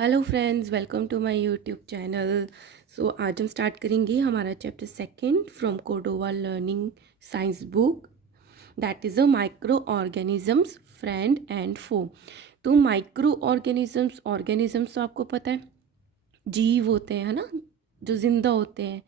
Hello friends, welcome to my YouTube channel. आज हम start करेंगे हमारा chapter second from Cordova learning science book, that is a micro organisms friend and foe. तो micro organisms तो आपको पता है, जीव होते हैं, है ना, जो जिंदा होते हैं।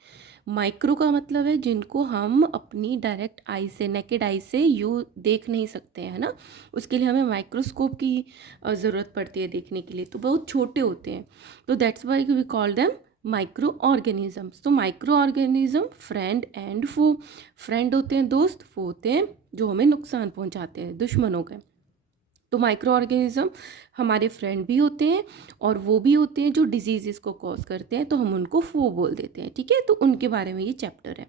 माइक्रो का मतलब है जिनको हम अपनी डायरेक्ट आई से, नेकेड आई से यू देख नहीं सकते हैं, है ना। उसके लिए हमें माइक्रोस्कोप की ज़रूरत पड़ती है देखने के लिए, तो बहुत छोटे होते हैं। तो that's why we call them micro organisms. तो micro organism friend and foe. Friend होते हैं दोस्त, फो होते हैं जो हमें नुकसान पहुंचाते हैं, दुश्मनों के। तो माइक्रो ऑर्गेनिज्म हमारे फ्रेंड भी होते हैं और वो भी होते हैं जो डिजीज़ को कॉज करते हैं, तो हम उनको फो बोल देते हैं। ठीक है, तो उनके बारे में ये चैप्टर है।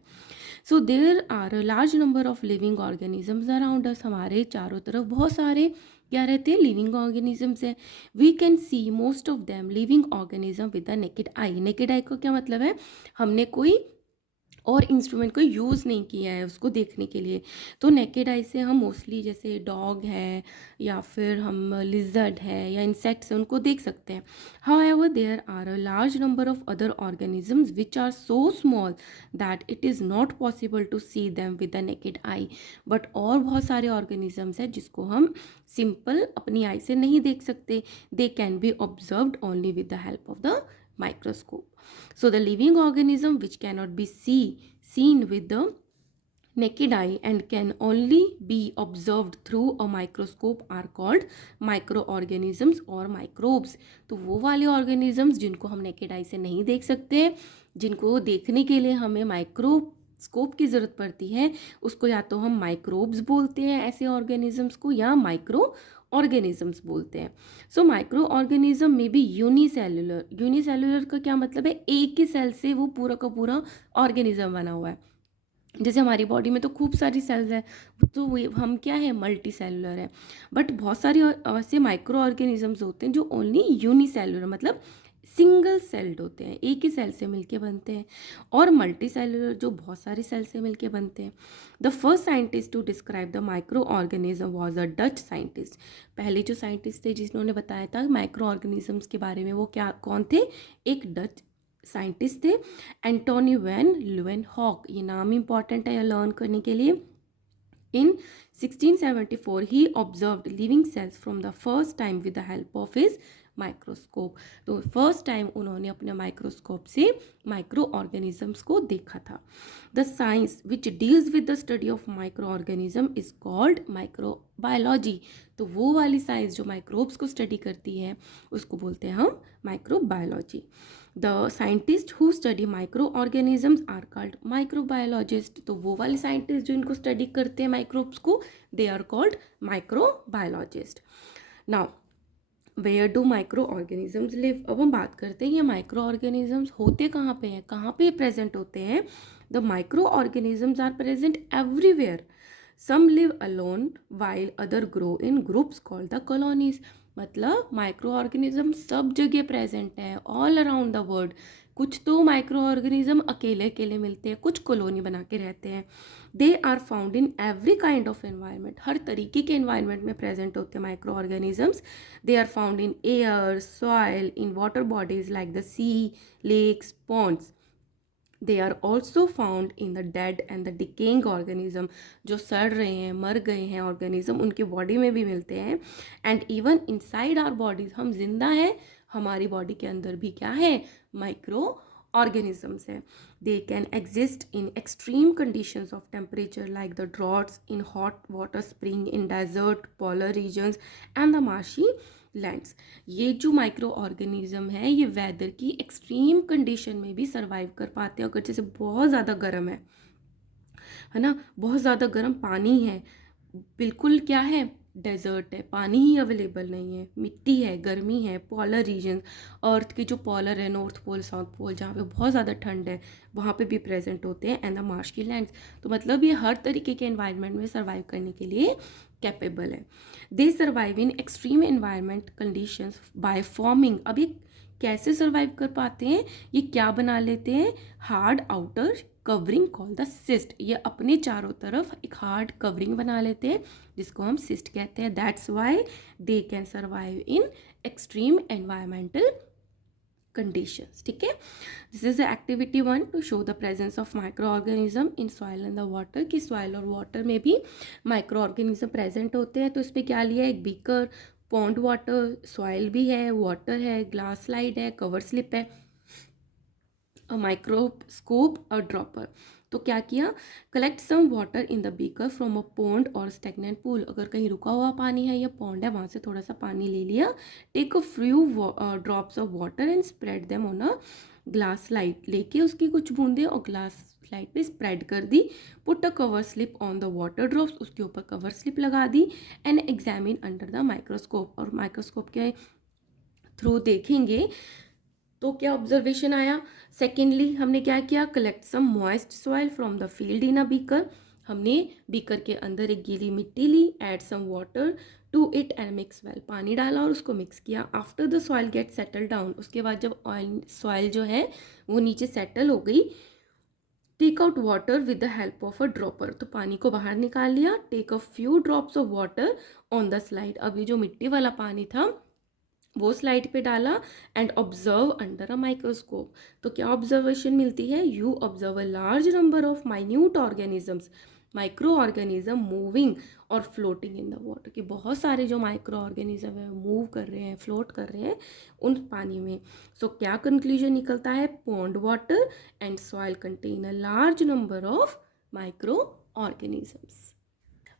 So there are a large number of living organisms around us. हमारे चारों तरफ बहुत सारे क्या रहते हैं, लिविंग ऑर्गेनिजम्स है। We can see most of them living organism with the naked eye. Naked eye का क्या मतलब है, हमने कोई और इंस्ट्रूमेंट को यूज़ नहीं किया है उसको देखने के लिए। तो नेकेड आई से हम मोस्टली जैसे डॉग है या फिर हम लिजर्ड है या इंसेक्ट्स हैं उनको देख सकते हैं। However there are a large number of other organisms which are so small that it is not possible to see them with the naked eye. But और बहुत सारे ऑर्गेनिजम्स हैं जिसको हम सिंपल अपनी आई से नहीं देख सकते। They can be observed only with the help of the microscope. So the living organism which cannot be seen with the naked eye and can only be observed through a microscope are called microorganisms or microbes. तो वो वाले organisms जिनको हम naked eye से नहीं देख सकते, जिनको देखने के लिए हमें माइक्रोस्कोप की ज़रूरत पड़ती है, उसको या तो हम माइक्रोब्स बोलते हैं ऐसे ऑर्गेनिजम्स को, या माइक्रो ऑर्गेनिजम्स बोलते हैं। सो माइक्रो ऑर्गेनिज्म में भी यूनिसेलुलर। यूनिसेलुलर का क्या मतलब है, एक ही सेल से वो पूरा का पूरा ऑर्गेनिज्म बना हुआ है। जैसे हमारी बॉडी में तो खूब सारी सेल्स हैं, तो वो हम क्या है, मल्टी सेलुलर है। बट बहुत सारे ऐसे माइक्रो ऑर्गेनिजम्स होते हैं जो ओनली यूनिसेलुलर मतलब सिंगल सेल्ड होते हैं, एक ही सेल से मिलके बनते हैं। और मल्टी सेलुलर जो बहुत सारी सेल से मिलके बनते हैं। The first scientist to describe the microorganism was a Dutch scientist. पहले जो साइंटिस्ट थे जिन्होंने बताया था माइक्रो ऑर्गेनिजम्स के बारे में, वो क्या कौन थे, एक डच साइंटिस्ट थे, एंटोनी वैन ल्यूवेनहॉक। ये नाम इंपॉर्टेंट है लर्न करने के लिए। In 1674 he observed living cells from the first time with the help of his microscope. तो फर्स्ट टाइम उन्होंने अपने माइक्रोस्कोप से माइक्रो ऑर्गेनिजम्स को देखा था। The science which deals with the study of micro organism is called microbiology. तो वो वाली साइंस जो माइक्रोब्स को स्टडी करती है उसको बोलते हैं हम microbiology. The scientist who study microorganisms are called microbiologist. तो वो वाले साइंटिस्ट जो इनको स्टडी करते हैं माइक्रोब्स को, they are called microbiologist. Now where do microorganisms live. अब हम बात करते हैं ये माइक्रो ऑर्गेनिजम्स होते कहाँ पे हैं, कहाँ पे प्रेजेंट होते हैं। The microorganisms are present everywhere. Some live alone while other grow in groups called the colonies. मतलब माइक्रो ऑर्गेनिज्म सब जगह प्रेजेंट है, ऑल अराउंड द वर्ल्ड। कुछ तो माइक्रो ऑर्गेनिज्म अकेले अकेले मिलते हैं, कुछ कॉलोनी बना के रहते हैं। They are found in every kind of environment. हर तरीके के एनवायरनमेंट में प्रेजेंट होते हैं micro organisms. They are found in air, soil, in water bodies like the sea, lakes, ponds. They are also found in the dead and the decaying organism. जो सड़ रहे हैं, मर गए हैं ऑर्गेनिज्म, उनकी बॉडी में भी मिलते हैं। And even inside our bodies, हम जिंदा हैं, हमारी बॉडी के अंदर भी क्या है, माइक्रो ऑर्गेनिजम्स हैं। They can exist in extreme conditions of temperature like the droughts, in hot water spring, in desert, polar regions and the marshy lands. ये जो माइक्रो ऑर्गेनिज्म है ये वेदर की एक्सट्रीम कंडीशन में भी सर्वाइव कर पाते हैं। अगर जैसे बहुत ज़्यादा गर्म है ना, बहुत ज़्यादा गर्म पानी है, बिल्कुल क्या है, डेजर्ट है, पानी ही अवेलेबल नहीं है, मिट्टी है, गर्मी है, पोलर रीजन, अर्थ के जो पोलर है, नॉर्थ पोल, साउथ पोल, जहाँ पे बहुत ज़्यादा ठंड है वहाँ पे भी प्रेजेंट होते हैं, एंड द मार्शी लैंड्स। तो मतलब ये हर तरीके के एनवायरनमेंट में सर्वाइव करने के लिए कैपेबल है। दे survive in extreme environment conditions by forming. अब ये कैसे सर्वाइव कर पाते हैं, ये क्या बना लेते हैं, hard outer covering call the cyst. ये अपने चारों तरफ एक हार्ड कवरिंग बना लेते हैं जिसको हम सिस्ट कहते हैं। That's why they can survive in extreme environmental conditions. ठीक है, this is activity 1 to show the presence of microorganism in soil and the water, कि सॉइल और वाटर में भी माइक्रो ऑर्गेनिज्म प्रेजेंट होते हैं. तो इस पर क्या लिया, एक बीकर, पॉन्ड वाटर, सॉइल भी है, वाटर है, ग्लास स्लाइड है, कवर स्लिप है, माइक्रोस्कोप और ड्रॉपर. तो क्या किया, collect some water in the beaker from a pond और स्टेगनेंट पूल. अगर कहीं रुका हुआ पानी है या पॉन्ड है, वहाँ से थोड़ा सा पानी ले लिया. Take a few drops of water and spread them on a glass slide. लेके उसकी कुछ बूंदे और ग्लास स्लाइड पे स्प्रेड कर दी. Put a cover slip on the water drops, उसके ऊपर कवर स्लिप लगा दी. And examine under the microscope, और माइक्रोस्कोप के थ्रू देखेंगे तो क्या ऑब्जर्वेशन आया. सेकेंडली हमने क्या किया, collect some moist soil from the field in a beaker. हमने बीकर के अंदर एक गीली मिट्टी ली, add some water to it and mix well. पानी डाला और उसको मिक्स किया. After the soil get settle down, उसके बाद जब सॉइल जो है वो नीचे सेटल हो गई, take out water with the help of a dropper. तो पानी को बाहर निकाल लिया. Take a few drops of water on the slide. अब ये जो मिट्टी वाला पानी था वो स्लाइड पे डाला. And observe under a microscope. तो क्या ऑब्जर्वेशन मिलती है, you observe a large number of minute organisms, micro organism moving और फ्लोटिंग इन द वाटर, कि बहुत सारे जो माइक्रो ऑर्गेनिज्म है मूव कर रहे हैं, फ्लोट कर रहे हैं उन पानी में. सो क्या कंक्लूजन निकलता है, pond water and soil contain a large number of microorganisms.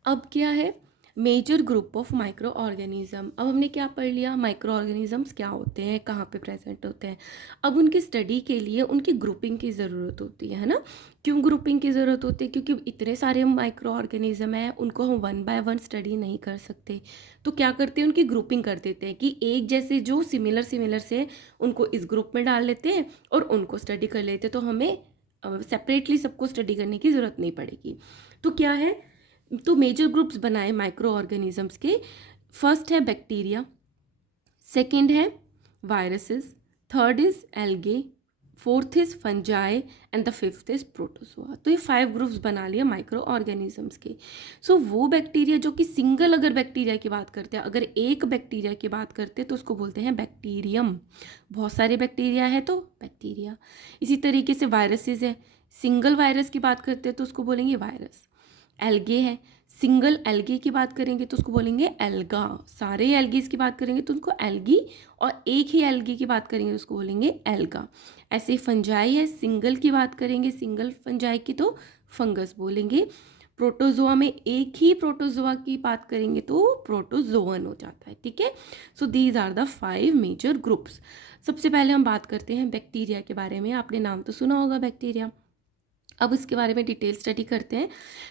अब क्या है, major group of microorganism. अब हमने क्या पढ़ लिया, माइक्रो ऑर्गेनिजम्स क्या होते हैं, कहाँ पे प्रेजेंट होते हैं. अब उनकी स्टडी के लिए उनकी ग्रुपिंग की ज़रूरत होती है ना. क्यों ग्रुपिंग की ज़रूरत होती है, क्योंकि इतने सारे माइक्रो ऑर्गेनिज्म हैं, उनको हम वन बाय वन स्टडी नहीं कर सकते. तो क्या करते हैं, उनकी ग्रुपिंग कर देते हैं कि एक जैसे जो सिमिलर सिमिलर से उनको इस ग्रुप में डाल लेते हैं और उनको स्टडी कर लेते हैं. तो हमें सेपरेटली सबको स्टडी करने की ज़रूरत नहीं पड़ेगी. तो क्या है, तो मेजर ग्रुप्स बनाए माइक्रो ऑर्गेनिजम्स के. फर्स्ट है बैक्टीरिया, सेकंड है viruses, third is algae, fourth is fungi and the fifth is protozoa. तो ये 5 ग्रुप्स बना लिया माइक्रो ऑर्गेनिजम्स के. सो वो बैक्टीरिया जो कि सिंगल, अगर बैक्टीरिया की बात करते हैं, अगर एक बैक्टीरिया की बात करते हैं तो उसको बोलते हैं बैक्टीरियम. बहुत सारे बैक्टीरिया है तो बैक्टीरिया. इसी तरीके से वायरसेस है, सिंगल वायरस की बात करते हैं तो उसको बोलेंगे वायरस. एल्गे है, सिंगल एल्गे की बात करेंगे तो उसको बोलेंगे एल्गा. सारे एल्गीज की बात करेंगे तो उनको एल्गी, और एक ही एल्गी की बात करेंगे तो उसको बोलेंगे एल्गा. ऐसे फंजाई है, सिंगल की बात करेंगे, सिंगल फंजाई की तो फंगस बोलेंगे. प्रोटोजोआ में एक ही प्रोटोजोआ की बात करेंगे तो प्रोटोजोअन हो जाता है. ठीक है, so these are the 5 major groups. सबसे पहले हम बात करते हैं बैक्टीरिया के बारे में. आपने नाम तो सुना होगा बैक्टीरिया. अब इसके बारे में डिटेल स्टडी करते हैं.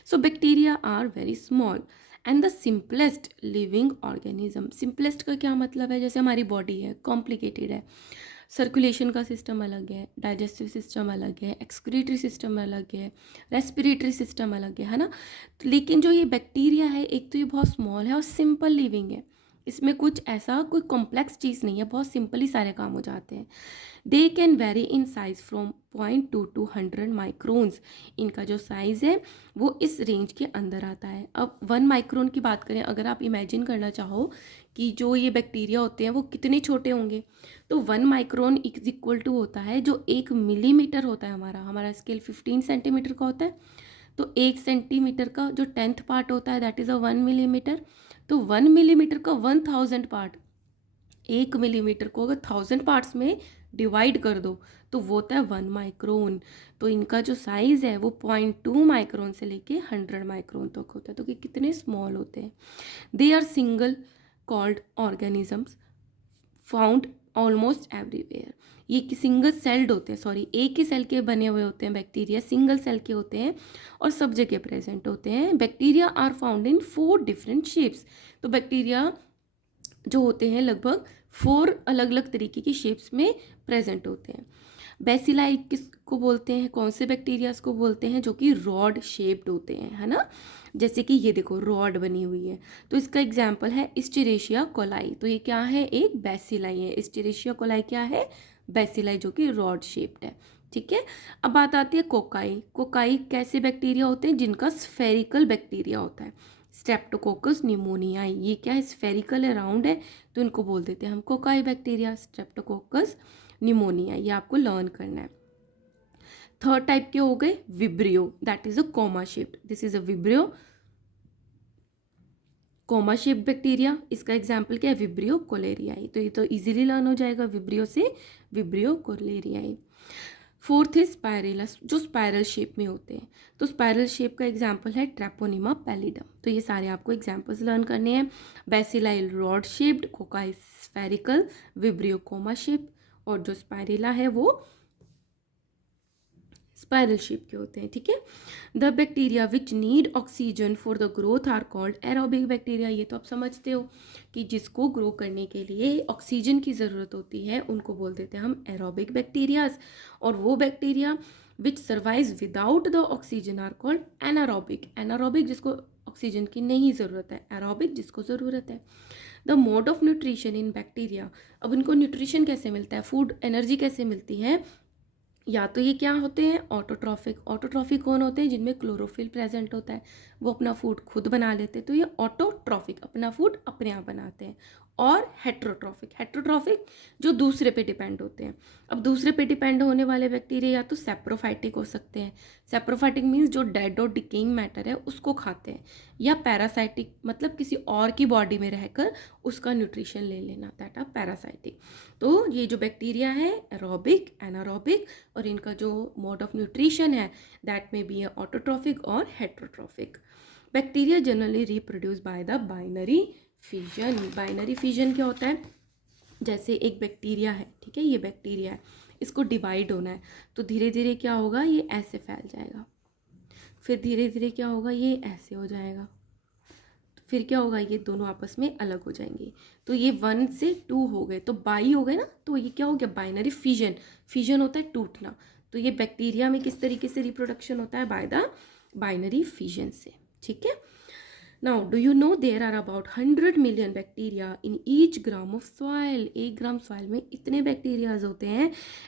So bacteria are very small and the simplest living organism. Simplest का क्या मतलब है, जैसे हमारी बॉडी है, कॉम्प्लिकेटेड है, सर्कुलेशन का सिस्टम अलग है, डाइजेस्टिव सिस्टम अलग है, एक्सक्रीटरी सिस्टम अलग है, रेस्पिरेटरी सिस्टम अलग है ना. तो लेकिन जो ये बैक्टीरिया है, एक तो ये बहुत स्मॉल है और सिंपल लिविंग है. इसमें कुछ ऐसा कोई कॉम्प्लेक्स चीज़ नहीं है, बहुत सिंपली सारे काम हो जाते हैं. They can very in size from 0.2 to 100 microns. इनका जो साइज़ है वो इस रेंज के अंदर आता है. अब 1 माइक्रोन की बात करें, अगर आप इमेजिन करना चाहो कि जो ये बैक्टीरिया होते हैं वो कितने छोटे होंगे, तो 1 माइक्रोन इज इक्वल टू होता है जो 1 मिलीमीटर होता है. हमारा स्केल 15 सेंटीमीटर का होता है. तो 1 सेंटीमीटर का जो 10th पार्ट होता है दैट इज़ अ 1 मिलीमीटर. तो 1 मिलीमीटर का 1000 पार्ट, 1 मिलीमीटर को अगर 1000 पार्ट्स में डिवाइड कर दो तो वो होता है 1 माइक्रोन. तो इनका जो साइज़ है वो 0.2 माइक्रोन से लेके 100 माइक्रोन तक होता है. तो कि कितने स्मॉल होते हैं. They are single called organisms found almost everywhere. ये सिंगल सेल्ड होते हैं, सॉरी एक ही सेल के बने हुए होते हैं बैक्टीरिया, सिंगल सेल के होते हैं और सब जगह प्रेजेंट होते हैं. Bacteria are found in 4 different shapes. तो बैक्टीरिया जो होते हैं लगभग 4 अलग अलग तरीके की शेप्स में प्रेजेंट होते हैं. बेसिलाई किसको बोलते हैं, कौन से बैक्टीरियाज को बोलते हैं, जो कि रॉड शेप्ड होते हैं, है ना. जैसे कि ये देखो रॉड बनी हुई है, तो इसका एग्जाम्पल है इस्टेरेशिया कोलाई. तो ये क्या है, एक बेसिलाई है. इस्टेरेशिया कोलाई क्या है, बेसिलाई, जो कि रॉड शेप्ड है. ठीक है, अब बात आती है कोकाई. कोकाई कैसे बैक्टीरिया होते हैं, जिनका स्फेरिकल बैक्टीरिया होता है. स्ट्रेप्टोकोकस निमोनियाई, ये क्या है, स्फेरिकल है, राउंड है, तो इनको बोल देते हैं हम कोकाई बैक्टीरिया, स्ट्रेप्टोकोकस निमोनिया, ये आपको लर्न करना है। थर्ड टाइप के हो गए vibrio, that is a comma shaped, this is a vibrio comma shape bacteria. इसका एग्जाम्पल क्या है, विब्रियो कोलेरियाई, तो ये तो इजीली लर्न हो जाएगा, विब्रियो से विब्रियो कोलेरियाई। फोर्थ है स्पायरेला, जो स्पायरल शेप में होते हैं, तो स्पायरल शेप का एग्जाम्पल है ट्रैपोनिमा पैलिडम। तो ये सारे आपको एग्जाम्पल्स लर्न करने हैं। Bacilli rod shaped, cocci spherical, vibrio coma shape, और जो स्पायरेला है वो स्पायरल शेप के होते हैं, ठीक है। The bacteria which need oxygen for the growth are called aerobic bacteria, ये तो आप समझते हो कि जिसको ग्रो करने के लिए ऑक्सीजन की ज़रूरत होती है उनको बोल देते हैं हम एरोबिक बैक्टीरियाज। और वो bacteria which survives without the oxygen are called anaerobic, anaerobic जिसको ऑक्सीजन की नहीं ज़रूरत है, एरोबिक जिसको ज़रूरत है। The mode of nutrition in bacteria, अब इनको न्यूट्रिशन कैसे मिलता है, फूड एनर्जी कैसे मिलती है, या तो ये क्या होते हैं ऑटोट्रॉफिक, ऑटोट्रॉफिक कौन होते हैं जिनमें क्लोरोफिल प्रेजेंट होता है, वो अपना फूड खुद बना लेते हैं, तो ये ऑटोट्रॉफिक अपना फूड अपने आप बनाते हैं। और हेट्रोट्रॉफिक, हेट्रोट्रॉफिक जो दूसरे पे डिपेंड होते हैं। अब दूसरे पे डिपेंड होने वाले बैक्टीरिया या तो सेप्रोफाइटिक हो सकते हैं, सेप्रोफाइटिक मीन्स जो डेड और डिकेइंग मैटर है उसको खाते हैं, या पैरासाइटिक मतलब किसी और की बॉडी में रहकर उसका न्यूट्रिशन ले लेना, दैट आर पैरासाइटिक। तो ये जो बैक्टीरिया है एरोबिक, एनारोबिक, और इनका जो मोड ऑफ न्यूट्रिशन है दैट में बी ऑटोट्रॉफिक और heterotrophic. Bacteria generally reproduce by the binary fission. Binary fission क्या होता है, जैसे एक बैक्टीरिया है, ठीक है, ये बैक्टीरिया है, इसको डिवाइड होना है, तो धीरे धीरे क्या होगा, ये ऐसे फैल जाएगा, फिर धीरे धीरे क्या होगा, ये ऐसे हो जाएगा, फिर क्या होगा, ये दोनों आपस में अलग हो जाएंगे, तो ये 1 से 2 हो गए, तो बाई हो गए ना, तो ये क्या हो गया, बाइनरी फिजन। फिजन होता है टूटना, तो ये बैक्टीरिया में किस तरीके से रिप्रोडक्शन होता है, बाय द बाइनरी फिजन से, ठीक है। Now, do you know there are about 100 million bacteria in each gram of soil? 1 gram soil में इतने बैक्टीरियाज होते हैं,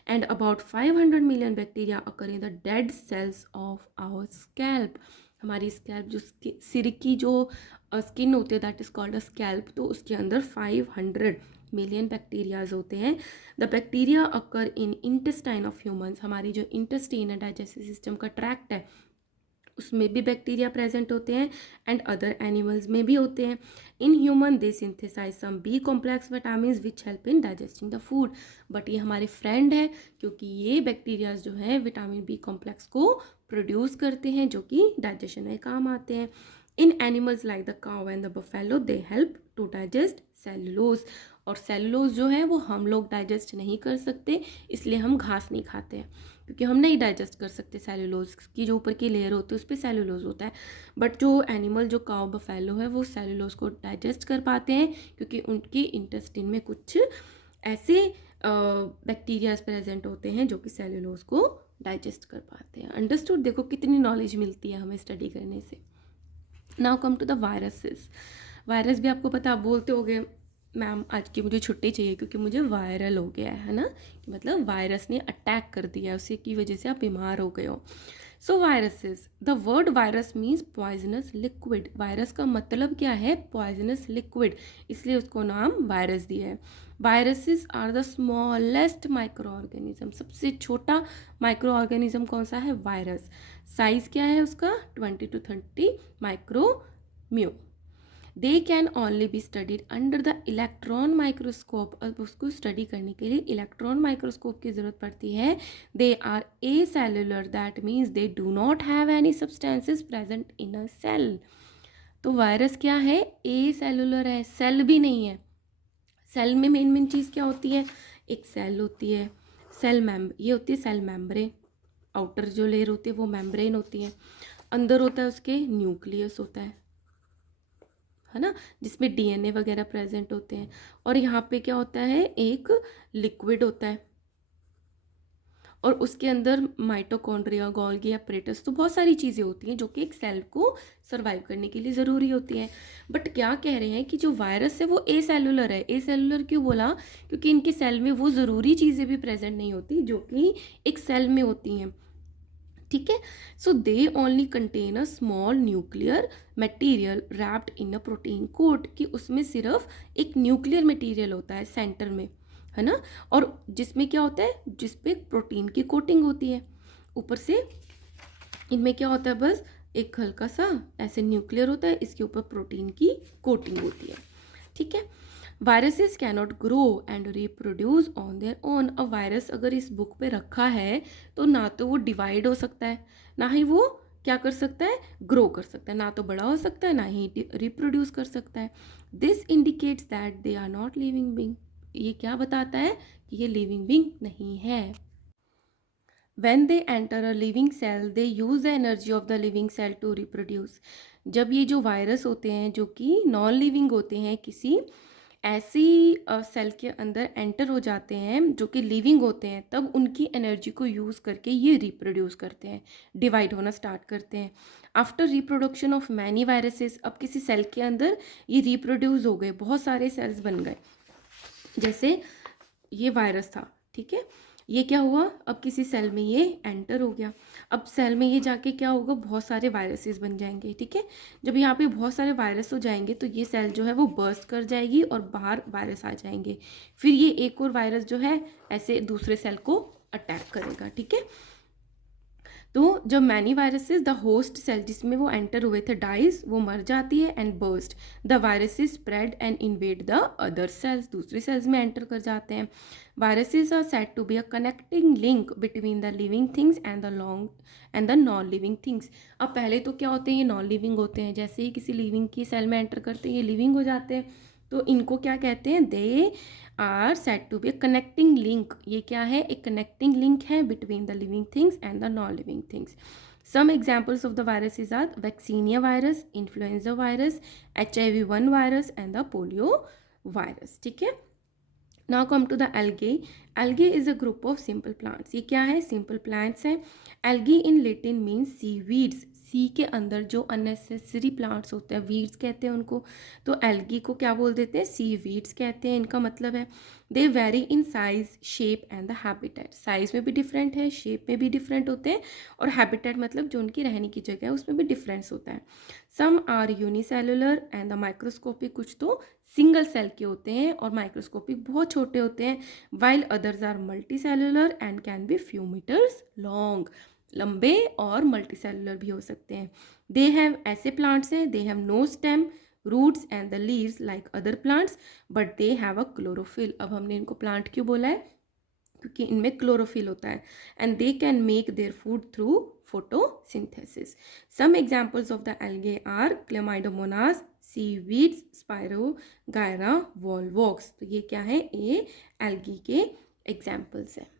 and about 500 million bacteria occur in the dead cells of our scalp. हमारी scalp जो सिर की जो स्किन होती है that is called a scalp, तो उसके अंदर 500 मिलियन बैक्टीरियाज होते हैं। The bacteria occur in intestine of humans, हमारी जो इंटेस्टाइन है डाइजेस्टिव सिस्टम का ट्रैक्ट है उसमें भी बैक्टीरिया प्रेजेंट होते हैं, एंड अदर एनिमल्स में भी होते हैं। In human they synthesize some B complex vitamin which help in digesting the food, but ये हमारे फ्रेंड है क्योंकि ये बैक्टीरियाज जो है विटामिन बी कॉम्प्लेक्स को प्रोड्यूस करते हैं जो कि डाइजेशन में काम आते हैं। In animals like the cow and the buffalo they help to digest cellulose, और सेलुलोज जो है वो हम लोग डाइजेस्ट नहीं कर सकते, इसलिए हम घास नहीं खाते हैं क्योंकि हम नहीं डाइजेस्ट कर सकते, सेलुलोज की जो ऊपर की लेयर होती है उस पर सेलुलोज होता है। बट जो एनिमल जो काउ बफेलो है वो सेलुलोज को डाइजेस्ट कर पाते हैं क्योंकि उनकी इंटेस्टाइन में कुछ ऐसे बैक्टीरियाज प्रेजेंट होते हैं जो कि सेलुलोज को डाइजेस्ट कर पाते हैं। अंडरस्टूड, देखो कितनी नॉलेज मिलती है हमें स्टडी करने से। Now come to the viruses. Virus भी आपको पता, आप बोलते होगे मैम आज की मुझे छुट्टी चाहिए क्योंकि मुझे वायरल हो गया है ना, कि मतलब वायरस ने अटैक कर दिया, उसी की वजह से आप बीमार हो गए हो। सो viruses, the word virus means poisonous liquid, virus का मतलब क्या है, पॉइजनस लिक्विड, इसलिए उसको नाम वायरस दिया है। Viruses are the smallest microorganism, सबसे छोटा माइक्रो ऑर्गेनिज्म कौन सा है, वायरस। साइज क्या है उसका, 20 to 30 माइक्रोम्यू। They can only be studied under the electron microscope, अब उसको स्टडी करने के लिए इलेक्ट्रॉन माइक्रोस्कोप की ज़रूरत पड़ती है। They are a cellular, that means they do not have any substances present in a cell. तो वायरस क्या है, ए सेलुलर है, सेल भी नहीं है। सेल में मेन चीज़ क्या होती है, एक सेल होती है, ये होती है सेल मेम्ब्रेन, आउटर जो लेयर होती है वो मेम्ब्रेन होती है, अंदर होता है उसके न्यूक्लियस होता है ना, जिसमें डीएनए वगैरह प्रेजेंट होते हैं, और यहाँ पे क्या होता है, एक लिक्विड होता है, और उसके अंदर माइटोकॉन्ड्रिया, गोल्गी एपरेटस, तो बहुत सारी चीज़ें होती हैं जो कि एक सेल को सर्वाइव करने के लिए ज़रूरी होती हैं। बट क्या कह रहे हैं कि जो वायरस है वो ए सेलुलर है। ए सेलुलर क्यों बोला, क्योंकि इनके सेल में वो ज़रूरी चीज़ें भी प्रेजेंट नहीं होती जो कि एक सेल में होती हैं, ठीक है। So they only contain a small nuclear material wrapped in a protein coat, कि उसमें सिर्फ एक न्यूक्लियर मटेरियल होता है सेंटर में, है ना। और जिसमें क्या होता है, जिस पे प्रोटीन की कोटिंग होती है ऊपर से, इनमें क्या होता है, बस एक हल्का सा ऐसे न्यूक्लियर होता है, इसके ऊपर प्रोटीन की कोटिंग होती है, ठीक है। Viruses cannot grow and reproduce on their own. अब वायरस अगर इस बुक पे रखा है तो ना तो वो डिवाइड हो सकता है, ना ही वो क्या कर सकता है, ग्रो कर सकता है, ना तो बड़ा हो सकता है, ना ही रिप्रोड्यूस कर सकता है। This indicates that they are not living being. ये क्या बताता है कि ये लिविंग बींग नहीं है। When they enter a living cell, they use the energy of the living cell to reproduce. जब ये जो वायरस होते हैं जो कि नॉन लिविंग होते हैं, किसी ऐसी सेल के अंदर एंटर हो जाते हैं जो कि लिविंग होते हैं, तब उनकी एनर्जी को यूज़ करके ये रिप्रोड्यूस करते हैं, डिवाइड होना स्टार्ट करते हैं। After reproduction of many viruses, अब किसी सेल के अंदर ये रिप्रोड्यूस हो गए, बहुत सारे सेल्स बन गए, जैसे ये वायरस था, ठीक है। ये क्या हुआ, अब किसी सेल में ये एंटर हो गया, अब सेल में ये जाके क्या होगा, बहुत सारे वायरसेस बन जाएंगे, ठीक है। जब यहाँ पे बहुत सारे वायरस हो जाएंगे तो ये सेल जो है वो बर्स्ट कर जाएगी और बाहर वायरस आ जाएंगे, फिर ये एक और वायरस जो है ऐसे दूसरे सेल को अटैक करेगा, ठीक है। तो जब many viruses, the host cell जिसमें वो एंटर हुए थे डाइज, वो मर जाती है and burst, the viruses spread and invade the other cells, दूसरे सेल्स में एंटर कर जाते हैं। Viruses are said to be a connecting link between the living things and the non living things. अब पहले तो क्या होते हैं, ये नॉन लिविंग होते हैं, जैसे ही किसी लिविंग की सेल में एंटर करते हैं ये लिविंग हो जाते हैं, तो इनको क्या कहते हैं, they are said to be a connecting link. ये क्या है, एक कनेक्टिंग लिंक है between the living things and the non living things. Some examples of the viruses are vaccinia virus, influenza virus, HIV-1 virus and the polio virus, ठीक है। Now come to the algae. Algae is a group of simple plants. ये क्या है, simple plants हैं। Algae in Latin means seaweeds. सी के अंदर जो unnecessary plants होते हैं, वीड्स कहते हैं उनको, तो एल्गी को क्या बोल देते हैं, सी वीड्स कहते हैं, इनका मतलब है। They vary in size, shape and the habitat. Size में भी डिफरेंट है, शेप में भी डिफरेंट होते हैं, और हैबिटेट मतलब जो उनकी रहने की जगह है उसमें भी डिफरेंस होता है। Some are unicellular and the microscopic, कुछ तो सिंगल सेल के होते हैं और माइक्रोस्कोपिक बहुत छोटे होते हैं, while others are multi cellular and can be few metres long. लंबे और मल्टी सेलुलर भी हो सकते हैं। दे हैव, ऐसे प्लांट्स हैं, they have no stem, roots and the leaves like other plants, but they have a chlorophyll. अब हमने इनको प्लांट क्यों बोला है, क्योंकि इनमें क्लोरोफिल होता है। And they can make their food through photosynthesis. Some examples of the algae are chlamydomonas, seaweeds, spirogyra, volvox. तो ये क्या है, ये एल्गी के एग्जाम्पल्स हैं।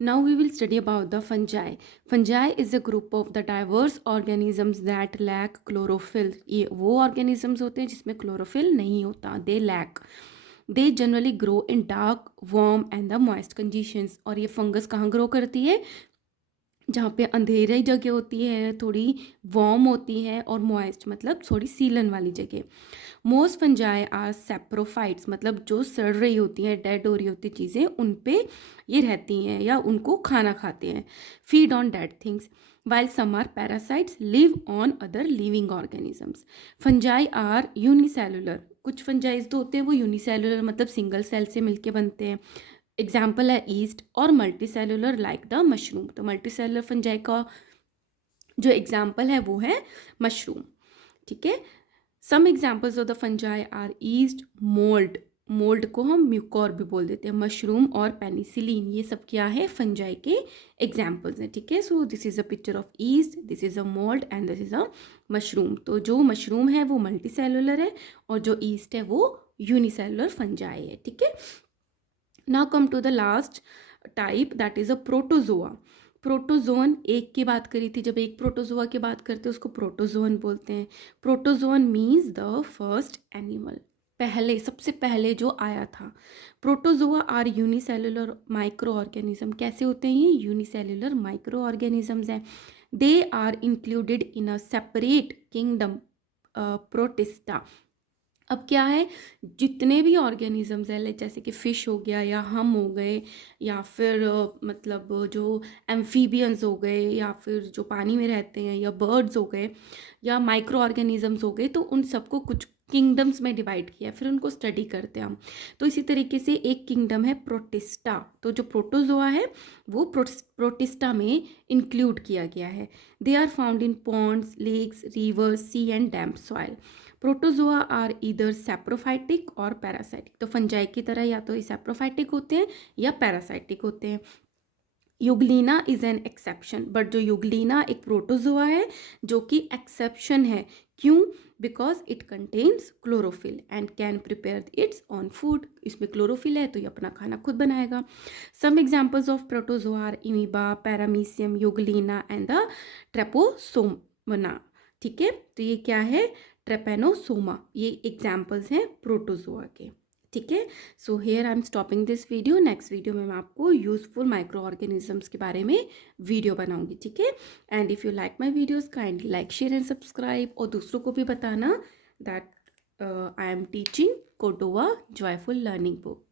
Now we will study about the fungi. Fungi is a group of the diverse organisms that lack chlorophyll. ये वो organisms होते हैं जिसमें chlorophyll नहीं होता, they lack. They generally grow in dark, warm and the moist conditions. और ये fungus कहाँ ग्रो करती है, जहाँ पे अंधेरी जगह होती है, थोड़ी वार्म होती है, और मॉइस्ट मतलब थोड़ी सीलन वाली जगह। मोस्ट फंजाई आर सेप्रोफाइट्स, मतलब जो सड़ रही होती हैं, डेड हो रही होती चीज़ें, उन पे ये रहती हैं या उनको खाना खाते हैं। Feed on dead things, while some are parasites live on other living organisms. Fungi are unicellular. कुछ फंजाइज तो होते हैं वो यूनिसेलुलर मतलब सिंगल सेल से मिलके बनते हैं, एग्जाम्पल है ईस्ट, और multi cellular like the mushroom. तो मल्टी सेलुलर फंजाई का जो एग्जाम्पल है वो है मशरूम, ठीक है। Some examples of the fungi are yeast, mould, mould को हम म्यूकोर भी बोल देते हैं, मशरूम और पेनिसिलिन, ये सब क्या है, फंजाई के एग्जाम्पल्स हैं, ठीक है। So this is a picture of east, this is a mould and this is a mushroom. तो जो मशरूम है वो मल्टी सेलुलर है और जो ईस्ट है वो यूनिसेलुलर फंजाई है, ठीक है। Now come to the last type, that is a protozoa. Protozoan एक की बात करी थी, जब एक प्रोटोजोआ की बात करते हैं उसको प्रोटोजोन बोलते हैं। Protozoan means the first animal, पहले, सबसे पहले जो आया था। Protozoa are unicellular micro organism. कैसे होते हैं ये, यूनिसेलुलर माइक्रो ऑर्गेनिजम्स हैं। They are included in a separate kingdom protista. अब क्या है, जितने भी ऑर्गेनिजम्स हैं, जैसे कि फ़िश हो गया या हम हो गए, या फिर मतलब जो एम्फीबियंस हो गए, या फिर जो पानी में रहते हैं, या बर्ड्स हो गए, या माइक्रो ऑर्गेनिजम्स हो गए, तो उन सबको कुछ किंगडम्स में डिवाइड किया, फिर उनको स्टडी करते हैं हम। तो इसी तरीके से एक किंगडम है प्रोटिस्टा, तो जो प्रोटोजोआ है वो प्रोटिस्टा में इंक्लूड किया गया है। They are found in ponds, lakes, rivers, sea and damp soil. Protozoa are either saprophytic or parasitic, तो फंजाई की तरह या तो ये सैप्रोफाइटिक होते हैं या पैरासाइटिक होते हैं। Euglena is an exception, but जो यूग्लिना एक प्रोटोजोआ है जो कि एक्सेप्शन है। क्यों? Because it contains chlorophyll and can prepare its own food. इसमें क्लोरोफिल है तो ये अपना खाना खुद बनाएगा। Some examples of protozoa are amoeba, paramecium, euglena and the trypanosoma. ठीक है, तो ये क्या है? ट्रेपेनोसोमा, ये एग्जाम्पल्स हैं प्रोटोजोआ के। ठीक है, so here I am stopping this video. Next video में मैं आपको यूजफुल माइक्रो ऑर्गेनिजम्स के बारे में वीडियो बनाऊंगी। ठीक है, and if you like my videos kindly like, share and subscribe, और दूसरों को भी बताना that I am teaching Cordova joyful learning book.